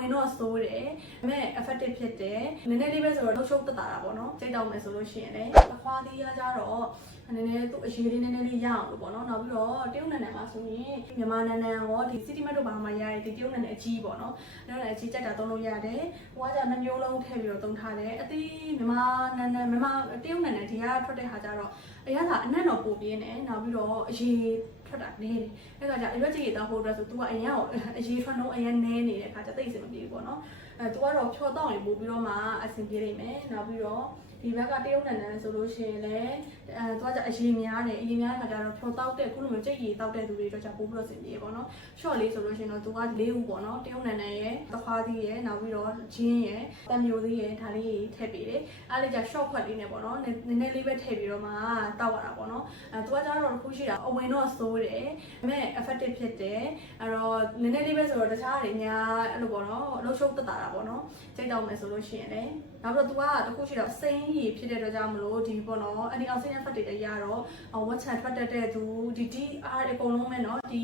ဝင်တော့ဆိုးတယ်ဒါပေမဲ့ effective ဖြစ်တယ်နည်းနည်းလေးပဲဆိုတော့လှုပ်ရှုပ်တက်တာပေါ့နော်စိတ်တောက်မယ်ဆိုလို့ရှိရင်လည်းအခွားသေးရကြတော့နည်းနည်းသူ့အရေးလေးနည်းနည်းလေးရအောင်လို့ပေါ့နော်နောက်ပြီးတော့တရုတ်နိုင်ငံမှာဆိုရင်မြန်မာနိုင်ငံရောဒီ city map တို့ဘာမှရရဒီတရုတ်နိုင်ငံအကြီးပေါ့နော်အဲ့ဒါလည်းအကြီးကြိုက်တာသုံးလို့ရတယ်ဟိုကကြာနှမျိုးလုံးထည့်ပြီးတော့သုံးထားတယ်အသေးမြန်မာတရုတ်နိုင်ငံဒီကထွက်တဲ့ဟာကြတော့အရသာအနံ့တော့ပိုပြင်းတယ်နောက်ပြီးတော့အရေးထွက်တာနေတယ်အဲ့ဒါကြောင့်အရွက်ကြီးတောက်ဖို့အတွက်ဆို तू ကအရင်ကအရေးထွက်တော့အရင်နဲနေတဲ့အခါကျသိစင်မပြေဘူးပေါ့နော်तू ကတော့ဖြောတော့ရင်ပို့ပြီးတော့မှအဆင်ပြေနေမယ်နောက်ပြီးတော့ဒီဘက်ကတရုတ်နိုင်ငံဆိုလို့ရှိရင်လည်းသူကကြအရေးများတယ်အရေးများတဲ့ခါကျတော့ဖြောတောက်တဲ့ခုလိုမျိုးကြိတ်ရည်တောက်တဲ့သူတွေတော့ကြပို့ပြီးတော့ဆင်ပြေပေါ့နော် short လေးဆိုလို့ရှိရင်တော့သူက၄ဦးပေါ့နော်တရုတ်နိုင်ငံရဲ့သခွားသီးရဲ့နောက်ပြီးတော့ဂျင်းရဲ့တံမျိုးသီးရဲ့ဒါလေးထည့်ပေးတယ်အားလေးကြ short ခွက်လေးနဲ့ပေါ့နော်နည်းနည်းလေးပဲထည့်ပြီးတော့မှတောက်ရတာပေါ့နော်သူကကြတော့တစ်ခုရှိတာအဝင်တော့ဆိုးတယ်ဒါပေမဲ့ effective ဖြစ်တယ်အဲ့တော့နည်းနည်းလေးပဲဆိုတော့တခြားတွေအများအဲ့လိုပေါ့နော်လှုပ်ရှုပ်တက်တာပေါ့နော်စိတ်တောက်မယ်ဆိုလို့ရှိရင်လည်းနောက်ပြီးတော့သူကတစ်ခုရှိတော့စိမ်းရည်ဖြစ်တဲ့အတွက်ကြောင့်မလို့ဒီပေါ့နော်အဲ့ဒီအောက်ဆီဂျင်ဖတ်တွေလည်းရတော့ဝက်ချန်ထွက်တတ်တဲ့သူဒီ DR အကုန်လုံးပဲเนาะဒီ